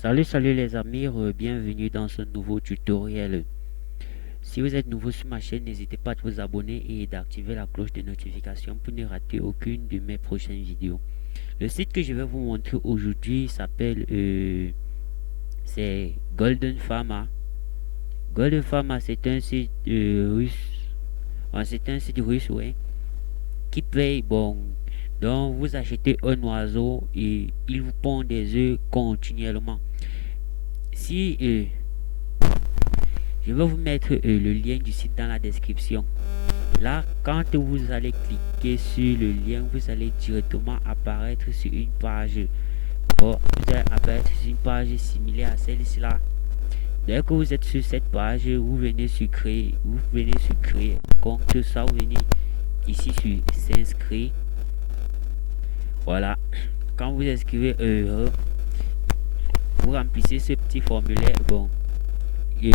Salut les amis, bienvenue dans ce nouveau tutoriel. Si vous êtes nouveau sur ma chaîne, n'hésitez pas à vous abonner et d'activer la cloche de notification pour ne rater aucune de mes prochaines vidéos. Le site que je vais vous montrer aujourd'hui s'appelle c'est Golden Pharma. Golden Pharma, c'est un site russe. C'est un site russe, ouais, qui paye bon. Donc vous achetez un oiseau et il vous pond des œufs continuellement. Si Je vais vous mettre le lien du site dans la description. Là, quand vous allez cliquer sur le lien, vous allez directement apparaître sur une page. Bon, vous allez apparaître sur une page similaire à celle-ci là. Dès que vous êtes sur cette page, vous venez sur créer un compte, ça vous venez ici sur s'inscrire. Voilà. Quand vous inscrivez vous remplissez ce petit formulaire. Bon, et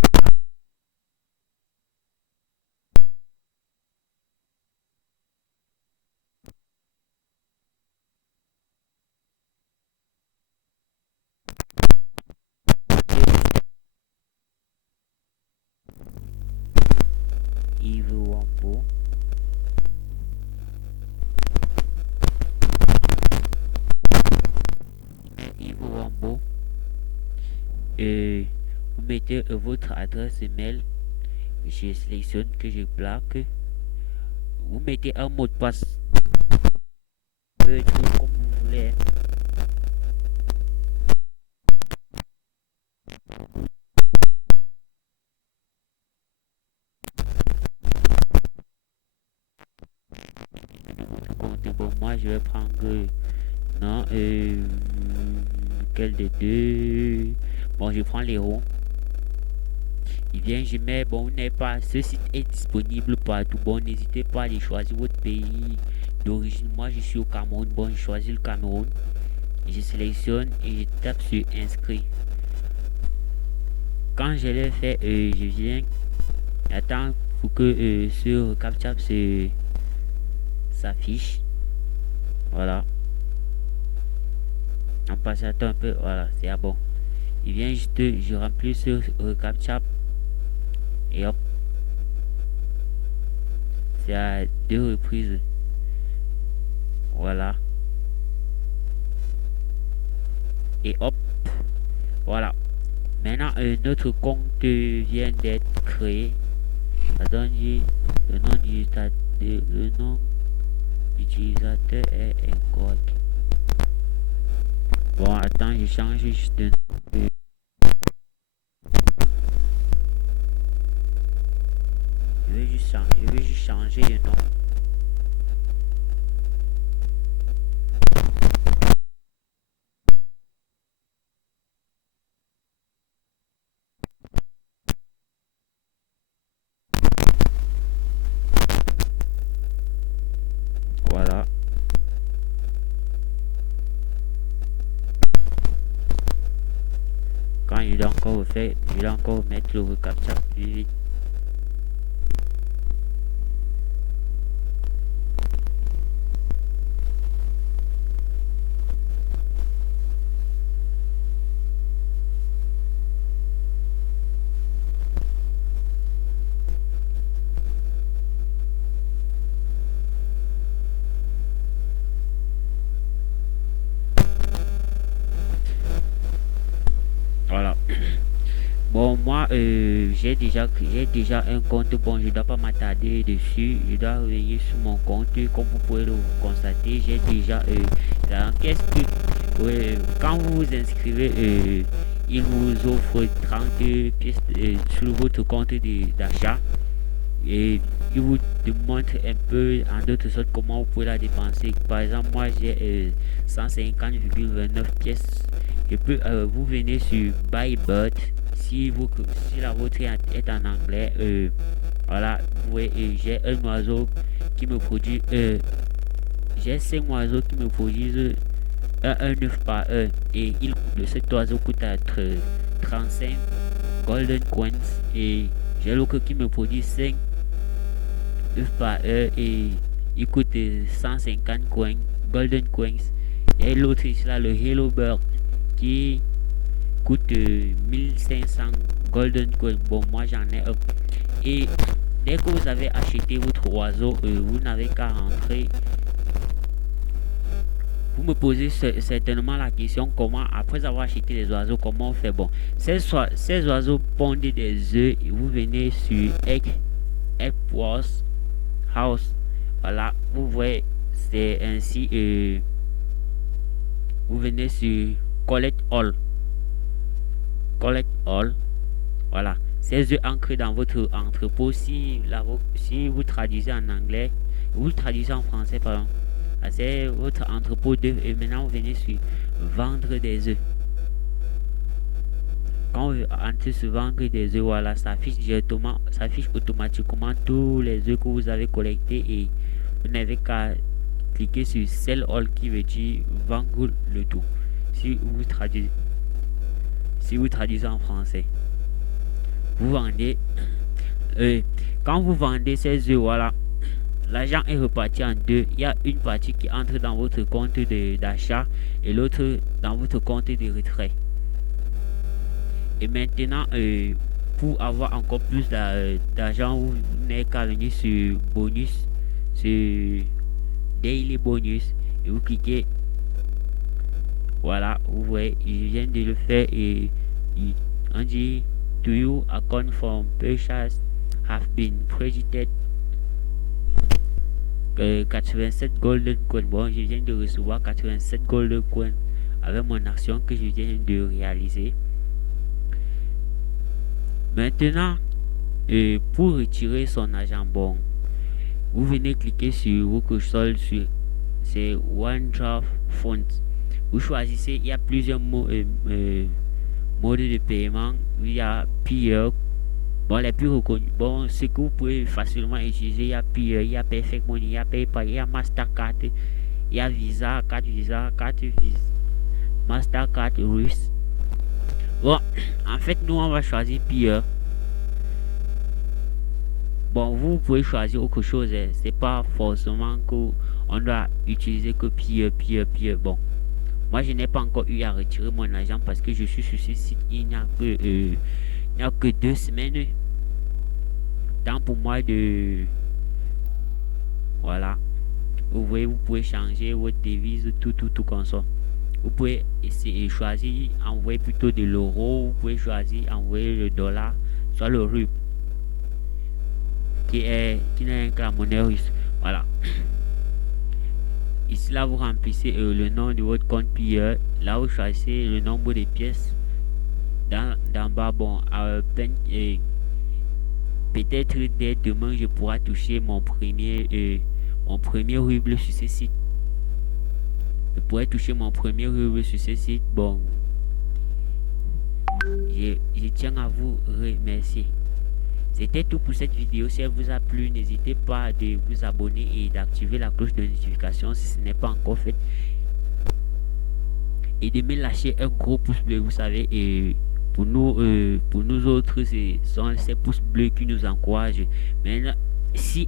Yves Wambo. Yves Wambo. Et vous mettez votre adresse email. Je sélectionne que je plaque. Vous mettez un mot de passe. Peut être comme vous voulez. Bon, moi je vais prendre non quel des deux. Bon, je prends les ronds. Il vient, je mets bon, n'est pas. Ce site est disponible partout. Bon, n'hésitez pas à aller choisir votre pays d'origine. Moi je suis au Cameroun. Bon, je choisis le Cameroun. Je sélectionne et je tape sur inscrit. Quand je l'ai fait, je viens attendre pour que ce captcha s'affiche. Voilà. On passe à un peu. Voilà, c'est bon. Il vient juste, je remplis ce captcha et hop. C'est à 2 reprises. Voilà. Et hop. Voilà. Maintenant, notre compte vient d'être créé. Attendez, le nom d'utilisateur est incorrect. Bon, attends, je change juste de nom. Je vais juste changer le nom. Voilà. Quand il dois encore faire, je vais encore mettre le recaptcha plus vite. Voilà. Bon, moi, j'ai déjà un compte. Bon, je dois pas m'attarder dessus. Je dois revenir sur mon compte. Comme vous pouvez le constater, j'ai déjà la enquête. Quand vous vous inscrivez, il vous offre 30 pièces sur votre compte d'achat. Et il vous montre un peu en d'autres sortes comment vous pouvez la dépenser. Par exemple, moi j'ai 150,29 pièces. Je peux, vous venez sur Buybot. Si la vôtre est en anglais, voilà, j'ai un oiseau qui me produit, j'ai 5 oiseaux qui me produisent un œuf par heure. Et cet oiseau coûte à 35 golden coins. Et j'ai l'autre qui me produit 5 œufs par heure et il coûte 150 coins, golden coins. Et l'autre ici là, le Hello Bird, qui coûte 1500 golden coin. Bon, moi j'en ai un. Et dès que vous avez acheté votre oiseau, vous n'avez qu'à rentrer. Vous me posez certainement la question comment, après avoir acheté les oiseaux, comment on fait. Bon, ces oiseaux pondent des œufs et vous venez sur Egg Wars House. Voilà, vous voyez, c'est ainsi. Vous venez sur Collect All. Collect All. Voilà, ces œufs ancrés dans votre entrepôt. Si vous traduisez en anglais, vous traduisez en français, pardon. C'est votre entrepôt d'œufs et maintenant vous venez sur vendre des œufs. Quand vous entrez sur vendre des œufs, voilà, ça affiche directement, ça affiche automatiquement tous les œufs que vous avez collectés et vous n'avez qu'à cliquer sur Sell All qui veut dire vendre le tout. Si vous traduisez en français, vous vendez. Quand vous vendez ces œufs, voilà, l'argent est reparti en deux. Il y a une partie qui entre dans votre compte d'achat et l'autre dans votre compte de retrait. Et maintenant, pour avoir encore plus d'argent, vous n'avez qu'à venir sur bonus, sur daily bonus et vous cliquez. Voilà, vous voyez, je viens de le faire et on dit to you account from purchase have been credited 87 golden coins. Bon, je viens de recevoir 87 golden coins avec mon action que je viens de réaliser. Maintenant, pour retirer son argent, bon, vous venez cliquer sur votre solde sur c'est OneDrive Funds. Vous choisissez, il y a plusieurs modes de paiement. Il y a Payer. Bon, les plus reconnus. Bon, ce que vous pouvez facilement utiliser, il y a Payer, il y a Perfect Money, il y a PayPal, il y a Mastercard, il y a Visa, carte Visa, Mastercard, Russe. Bon, en fait, nous, on va choisir Payer. Bon, vous pouvez choisir autre chose. C'est pas forcément qu'on doit utiliser que Payer. Bon, moi, je n'ai pas encore eu à retirer mon argent parce que je suis sur ce site. Il n'y a que 2 semaines. Temps pour moi de... Voilà. Vous voyez, vous pouvez changer votre devise, tout comme ça. Vous pouvez essayer choisir, envoyer plutôt de l'euro. Vous pouvez choisir, envoyer le dollar, soit le ruble, qui n'est que la monnaie russe. Voilà. Ici, là, vous remplissez le nom de votre compte Payer. Là, vous choisissez le nombre de pièces. D'en bas, bon, peut-être dès demain, je pourrai toucher mon premier ruble sur ce site. Je pourrais toucher mon premier ruble sur ce site. Bon, je tiens à vous remercier. C'était tout pour cette vidéo. Si elle vous a plu, n'hésitez pas à vous abonner et d'activer la cloche de notification si ce n'est pas encore fait. Et de me lâcher un gros pouce bleu, vous savez. Et pour nous autres, ce sont ces pouces bleus qui nous encouragent. Maintenant, si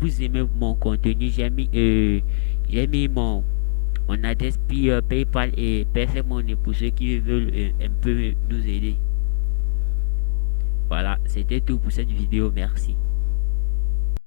vous aimez mon contenu, j'ai mis mon adresse PayPal et Perfect Money pour ceux qui veulent un peu nous aider. Voilà, c'était tout pour cette vidéo. Merci.